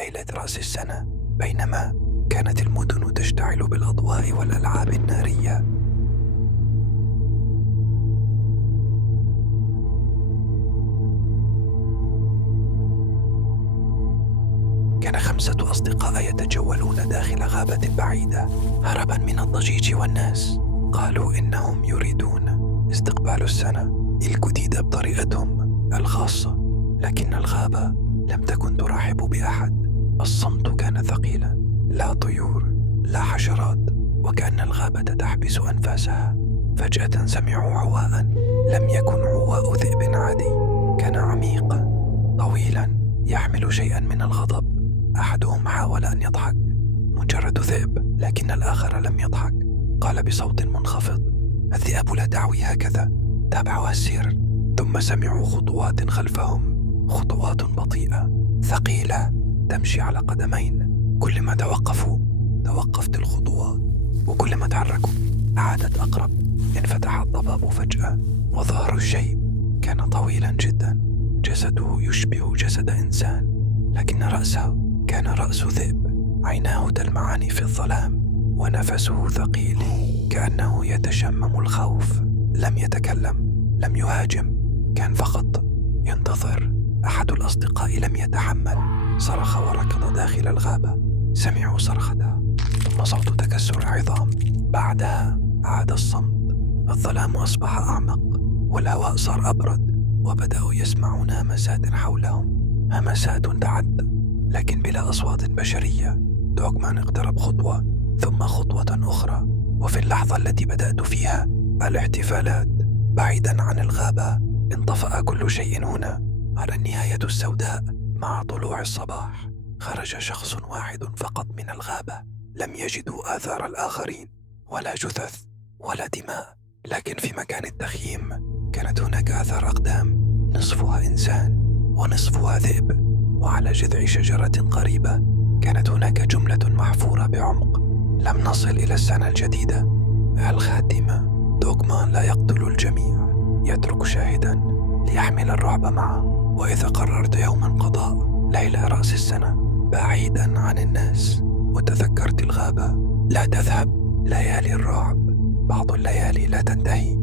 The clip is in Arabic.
ليلة رأس السنة، بينما كانت المدن تشتعل بالأضواء والألعاب النارية. كان 5 أصدقاء يتجولون داخل غابة بعيدة هربا من الضجيج والناس. قالوا إنهم يريدون استقبال السنة الجديدة بطريقتهم الخاصة، لكن الغابة لم تكن ترحب بأحد. الصمت كان ثقيلا، لا طيور لا حشرات، وكأن الغابة تحبس أنفاسها. فجأة سمعوا عواء لم يكن عواء ذئب عادي، كان عميقا طويلا يحمل شيئا من الغضب. أحدهم حاول أن يضحك، مجرد ذئب، لكن الآخر لم يضحك. قال بصوت منخفض: الذئاب لا تعوي هكذا، تابعوا السير. ثم سمعوا خطوات خلفهم، خطوات بطيئة ثقيلة تمشي على قدمين. كلما توقفوا توقفت الخطوات، وكلما تحركوا عادت أقرب. انفتح الضباب فجأة وظهر الشيء. كان طويلا جدا، جسده يشبه جسد إنسان، لكن رأسه كان رأس ذئب. عيناه تلمعان في الظلام، ونفسه ثقيل كأنه يتشمم الخوف. لم يتكلم، لم يهاجم، كان فقط ينتظر. أحد الأصدقاء لم يتحمل، صرخ وركض داخل الغابة. سمعوا صرخته، ثم صوت تكسر عظام. بعدها عاد الصمت. الظلام أصبح أعمق، والهواء صار أبرد، وبدأوا يسمعون همسات حولهم، همسات تعد لكن بلا أصوات بشرية. دوغمان اقترب خطوة ثم خطوة أخرى، وفي اللحظة التي بدأت فيها الاحتفالات بعيدا عن الغابة انطفأ كل شيء. هنا على النهاية السوداء مع طلوع الصباح خرج شخص واحد فقط من الغابة. لم يجدوا آثار الآخرين، ولا جثث ولا دماء، لكن في مكان التخييم كانت هناك آثار أقدام، نصفها إنسان ونصفها ذئب. وعلى جذع شجرة قريبة كانت هناك جملة محفورة بعمق: لم نصل إلى السنة الجديدة الخاتمة. دوغمان لا يقتل الجميع، يترك شاهدا ليحمل الرعب معه. وإذا قررت يوما قضاء ليلة رأس السنة بعيدا عن الناس وتذكرت الغابة، لا تذهب. ليالي الرعب بعض الليالي لا تنتهي.